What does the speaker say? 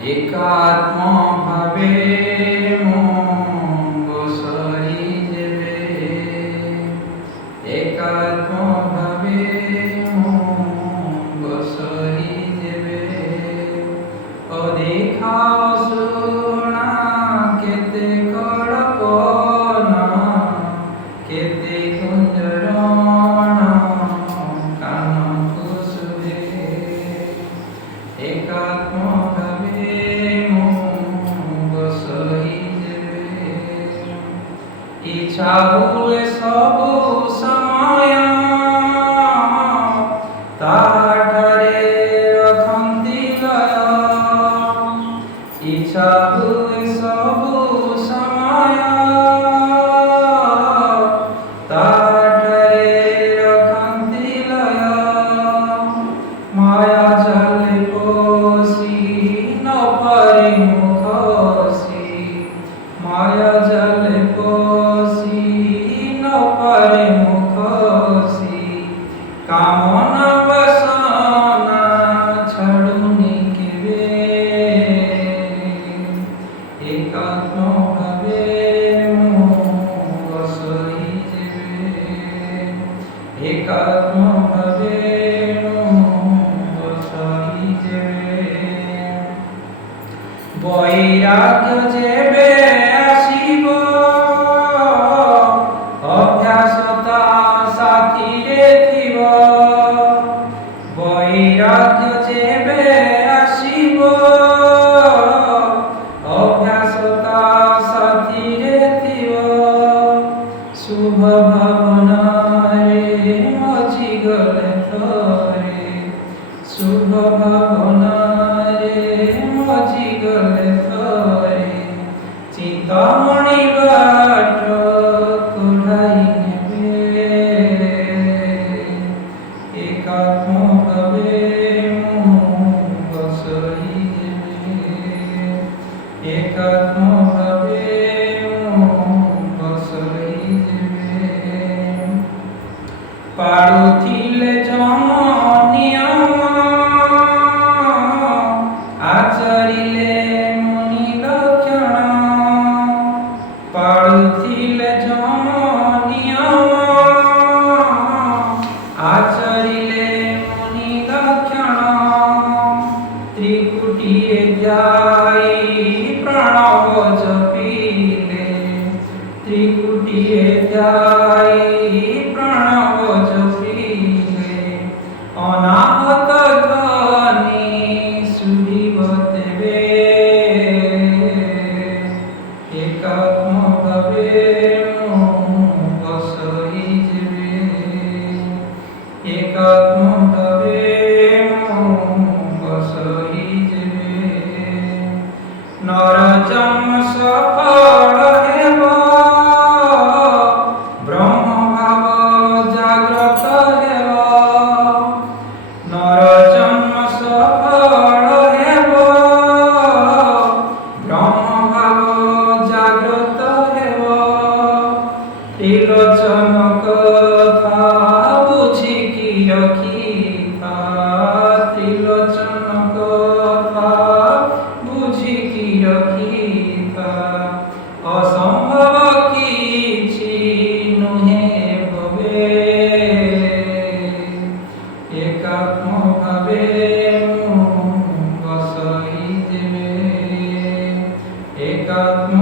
একাত্ম ভাবে বসরি যেবে, একাত্ম ভাবে বসরি যেবে। ও দেখাও শুনা কেতে কড়পন, কেতে কুঞ্জরণ কানকু শুভে। একাত্ম ভাবে বসরি যেবে, ইচ্ছা হুয়ে সবু সময় তাহারে রখন্তি লয়। ইচ্ছা হুয়ে সবু সময় তাহারে রখন্তি লয়। মায়া জালে পশি নপারে মুখসি, মায়া জালে পশি নপারে মুখসি। কামনা বাসনা ছাড়ুনি কেবে, একাত্ম ভাবে বসরি যেবে, একাত্ম ভাবে বসরি যেবে। বৈরাগ্য যেবে আসিব, অভ্যাসতা সাথীরে থিব। বৈরাগ্য যেবে আসিব, অভ্যাসতা সাথীরে থিব। শুভ ভাবনারে মজি গলে থরে, শুভ ভাবনারে মজি গলে থরে। চিন্তামণি বাট কুড়াই নেবে, একাত্ম ভাবে বসরি যেবে, একাত্ম ভাবে বসরি যেবে। পাড়ুথিলে যম নিয়ম, আচরিলে মুনি লক্ষণ। পাড়ুথিলে যম নিয়ম, আচরিলে মুনি লক্ষণ। ত্রিকুটিরে যাই প্রণব জপিলে, ত্রিকুটিরে যাই প্রণব জপিলে। অনাহত ধ্বনি শুভিব তেবে, একাত্ম ভাবে বসরি যেবে, একাত্ম ভাবে বসরি যেবে। নর জন্ম সফল হেব, ব্রহ্ম ভাব জাগ্রত হেব। নর জন্ম সফল হেব, ব্রহ্ম ভাব জাগ্রত হেব। ত্রিলোচন কথা বুঝি কি রখিতা, ত্রিলোচন কথা বুঝি কি রখিতা। অসম্ভব কিছু নুহে ভবে, একাত্ম ভাবে বসরি যেবে, একাত্ম